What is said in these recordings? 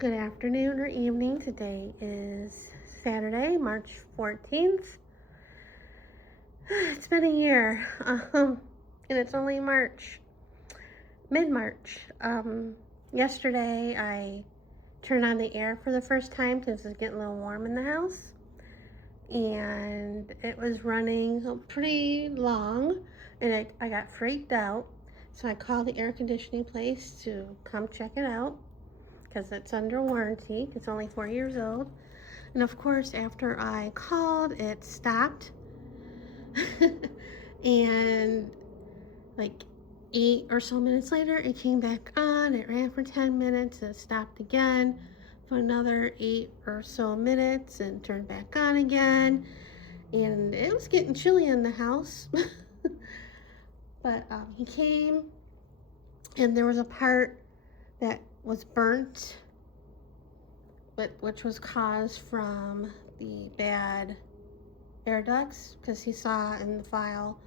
Good afternoon or evening. Today is Saturday, March 14th. It's been a year, and it's only mid-March. Yesterday I turned on the air for the first time because it's getting a little warm in the house, and it was running pretty long, and I got freaked out. So I called the air conditioning place to come check it out because it's under warranty. It's only 4 years old. And of course, after I called, it stopped. And like 8 or so minutes later, it came back on. It ran for 10 minutes. It stopped again for another 8 or so minutes and turned back on again. And it was getting chilly in the house. But he came, and there was a part that was burnt, which was caused from the bad air ducts, because he saw in the file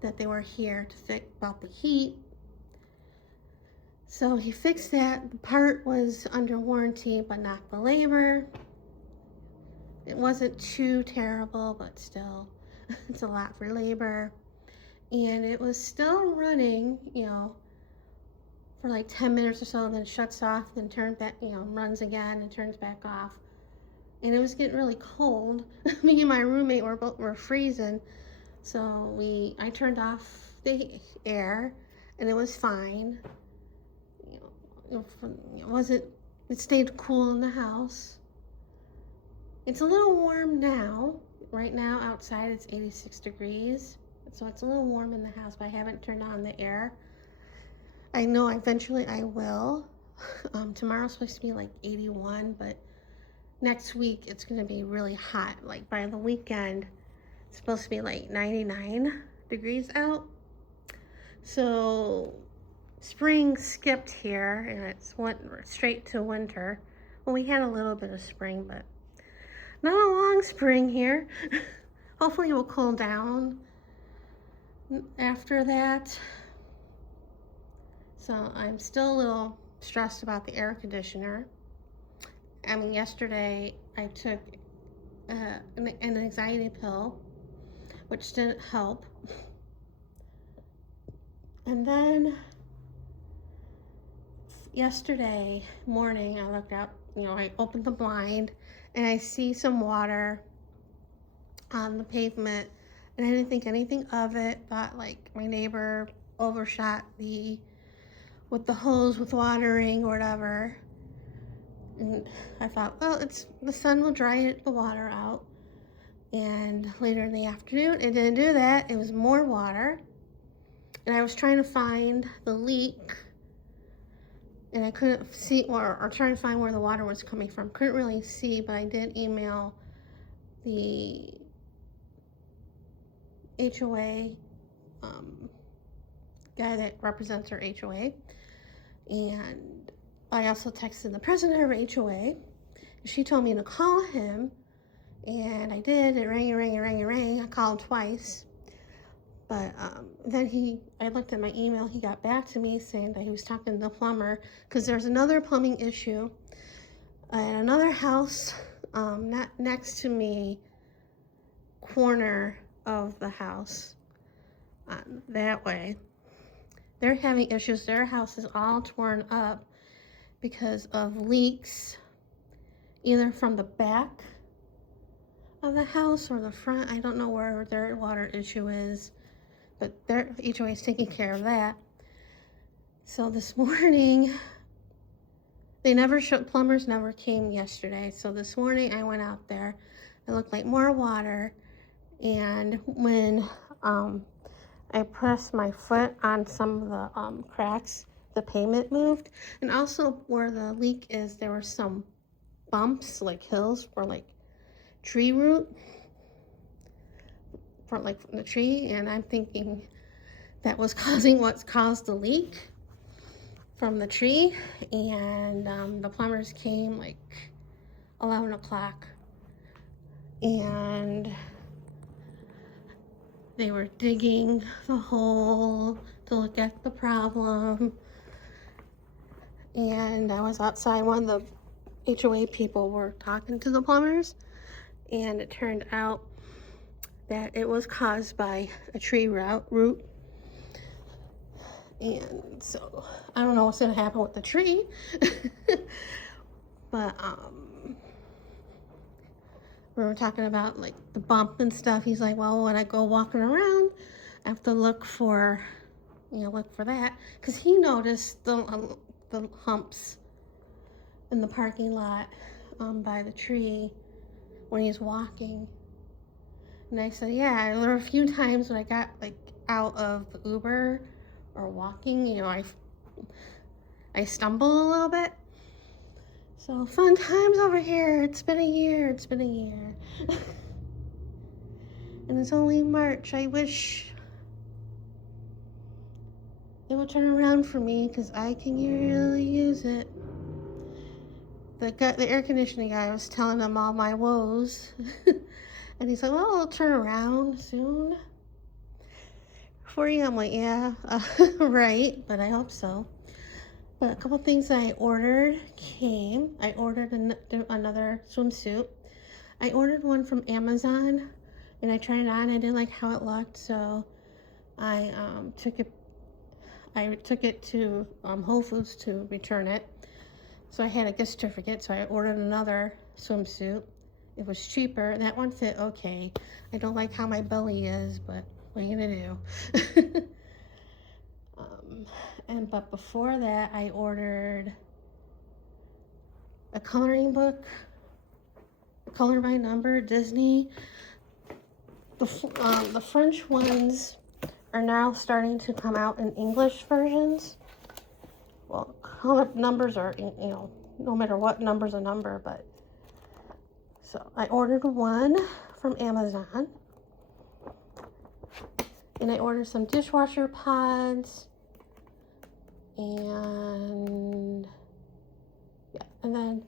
that they were here to fix about the heat. So he fixed that. The part was under warranty, but not the labor. It wasn't too terrible, but still, it's a lot for labor. And it was still running, for like 10 minutes or so, and then shuts off, then turns back, runs again and turns back off. And it was getting really cold. Me and my roommate were freezing. So I turned off the air, and it was fine. It stayed cool in the house. It's a little warm now. Right now outside it's 86 degrees. So it's a little warm in the house, but I haven't turned on the air. I know eventually I will. Tomorrow's supposed to be like 81, but next week it's going to be really hot. Like by the weekend, it's supposed to be like 99 degrees out. So spring skipped here, and it's went straight to winter. Well, we had a little bit of spring, but not a long spring here. Hopefully it will cool down after that. So I'm still a little stressed about the air conditioner. Yesterday I took an anxiety pill, which didn't help. And then yesterday morning I looked out, I opened the blind, and I see some water on the pavement, and I didn't think anything of it. Thought like my neighbor overshot with the hose with watering or whatever. And I thought, well, the sun will dry the water out. And later in the afternoon, it didn't do that. It was more water. And I was trying to find the leak, and I couldn't see, or trying to find where the water was coming from. Couldn't really see, but I did email the HOA guy that represents our HOA. And I also texted the president of our HOA. She told me to call him, and I did. It rang. I called twice. But then I looked at my email. He got back to me saying that he was talking to the plumber, because there's another plumbing issue at another house, not next to me, corner of the house, that way. They're having issues. Their house is all torn up because of leaks, either from the back of the house or the front. I don't know where their water issue is, but their HOA is taking care of that. So this morning, plumbers never came yesterday. So this morning I went out there. It looked like more water. And when I pressed my foot on some of the cracks, the pavement moved. And also where the leak is, there were some bumps, like hills, for like tree root, from the tree. And I'm thinking that was what's caused the leak from the tree. And the plumbers came like 11 o'clock, and they were digging the hole to look at the problem. And I was outside one of the HOA people were talking to the plumbers, and it turned out that it was caused by a tree root. And so I don't know what's gonna happen with the tree. But we were talking about like the bump and stuff. He's like, well, when I go walking around, I have to look for that, because he noticed the humps in the parking lot by the tree when he's walking. And I said, yeah, there were a few times when I got like out of the Uber or walking, I stumble a little bit. So fun times over here. It's been a year. And it's only March. I wish it will turn around for me, because I can really use it. The air conditioning guy was telling him all my woes. And he's like, well, it'll turn around soon for you. I'm like, yeah, right, but I hope so. But a couple things I ordered came. I ordered another swimsuit. I ordered one from Amazon, and I tried it on. I didn't like how it looked, so I took it to Whole Foods to return it. So I had a gift certificate, so I ordered another swimsuit. It was cheaper. That one fit okay. I don't like how my belly is, but what are you gonna do? But before that, I ordered a coloring book, Color by Number, Disney. The French ones are now starting to come out in English versions. Well, color numbers are, no matter what number's a number, but. So I ordered one from Amazon. And I ordered some dishwasher pods. And then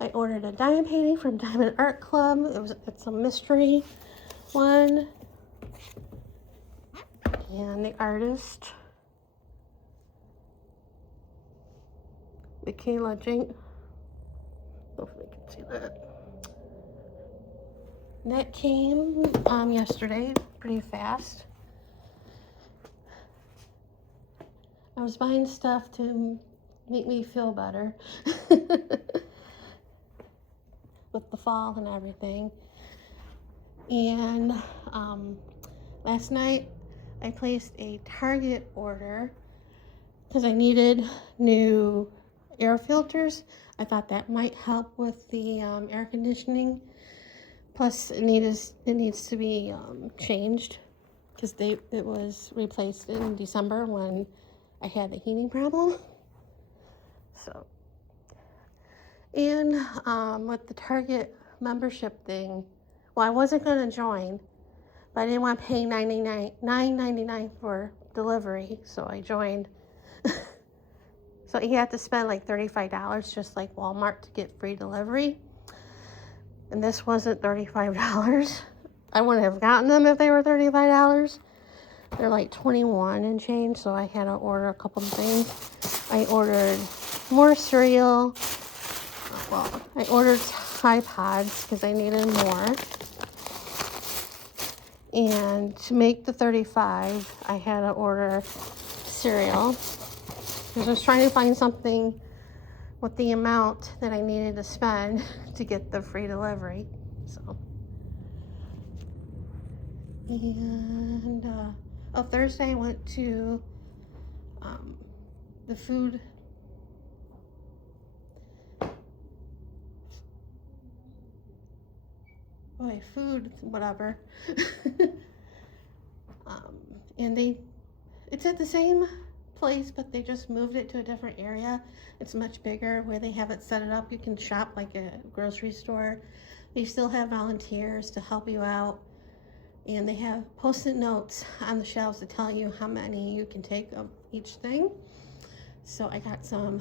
I ordered a diamond painting from Diamond Art Club. It's a mystery one. And the artist, Michaela Jink. Hopefully you can see that. And that came yesterday, pretty fast. I was buying stuff to make me feel better with the fall and everything. And last night I placed a Target order because I needed new air filters. I thought that might help with the air conditioning. Plus, it needs to be changed, because it was replaced in December when I had the heating problem. So, and with the Target membership thing, well, I wasn't going to join, but I didn't want to pay $9.99 for delivery, so I joined. So you have to spend like $35, just like Walmart, to get free delivery. And this wasn't $35. I wouldn't have gotten them if they were $35. They're like $21 and change, so I had to order a couple of things. I ordered more cereal. Well, I ordered Tide Pods because I needed more. And to make the $35, I had to order cereal, because I was trying to find something with the amount that I needed to spend to get the free delivery. So, and Thursday I went to the food whatever. And it's at the same place, but they just moved it to a different area. It's much bigger where they have it set it up. You can shop like a grocery store. They still have volunteers to help you out, and they have post-it notes on the shelves to tell you how many you can take of each thing. So I got some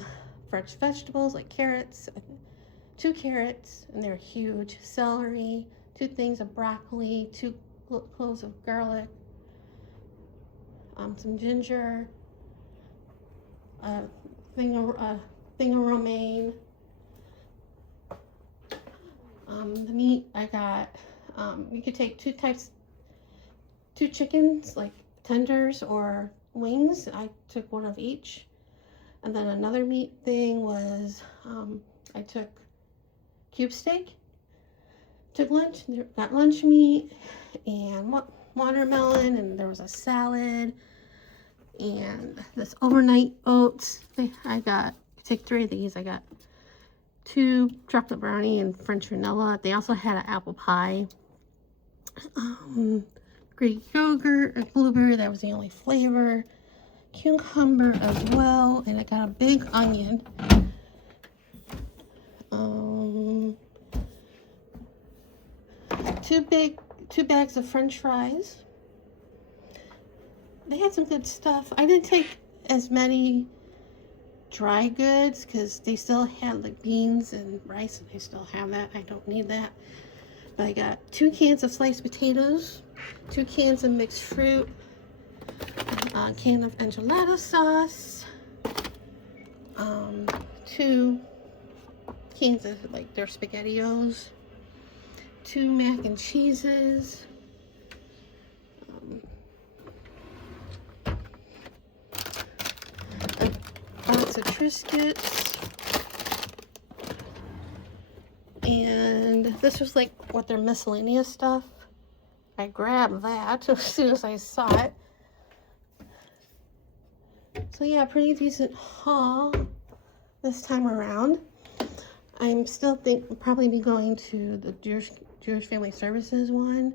fresh vegetables like carrots, 2 carrots, and they're huge, celery, 2 things of broccoli, 2 cloves of garlic, some ginger, a thing of romaine, The meat I got, you could take two chickens, like tenders or wings. I took one of each. And then another meat thing was, I took cube steak, got lunch meat, and watermelon, and there was a salad, and this overnight oats. I took 3 of these. I got 2 chocolate brownie and French vanilla. They also had an apple pie. Greek yogurt, a blueberry, that was the only flavor. Cucumber as well, and I got a big onion. 2 bags of French fries. They had some good stuff. I didn't take as many dry goods because they still had like beans and rice, and I still have that. I don't need that. But I got 2 cans of sliced potatoes, 2 cans of mixed fruit, a can of enchilada sauce, 2 cans of like their SpaghettiOs, 2 mac and cheeses, a box of Triscuits, and this was like what their miscellaneous stuff. I grabbed that as soon as I saw it. So yeah, pretty decent haul this time around. I'm still probably be going to the Jewish Family Services one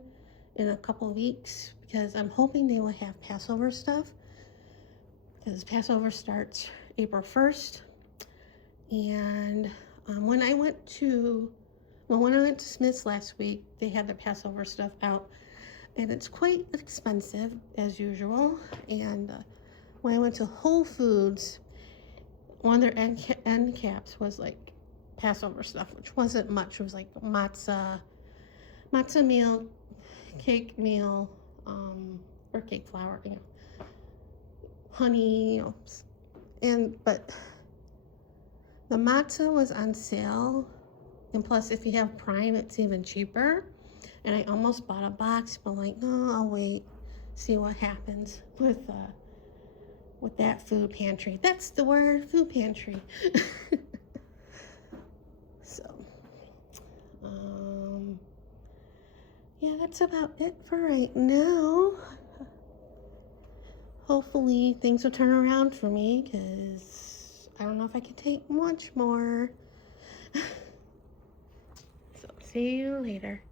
in a couple of weeks because I'm hoping they will have Passover stuff, because Passover starts April 1st. And when I went to Smith's last week, they had the Passover stuff out, and it's quite expensive as usual. And when I went to Whole Foods, one of their end caps was like Passover stuff, which wasn't much. It was like matzah meal, cake meal, or cake flour, honey, but the matzah was on sale, and plus if you have Prime, it's even cheaper. And I almost bought a box, but I'm like, no, I'll wait, see what happens with that food pantry. That's the word, food pantry. So, yeah, that's about it for right now. Hopefully things will turn around for me, because I don't know if I can take much more. So, see you later.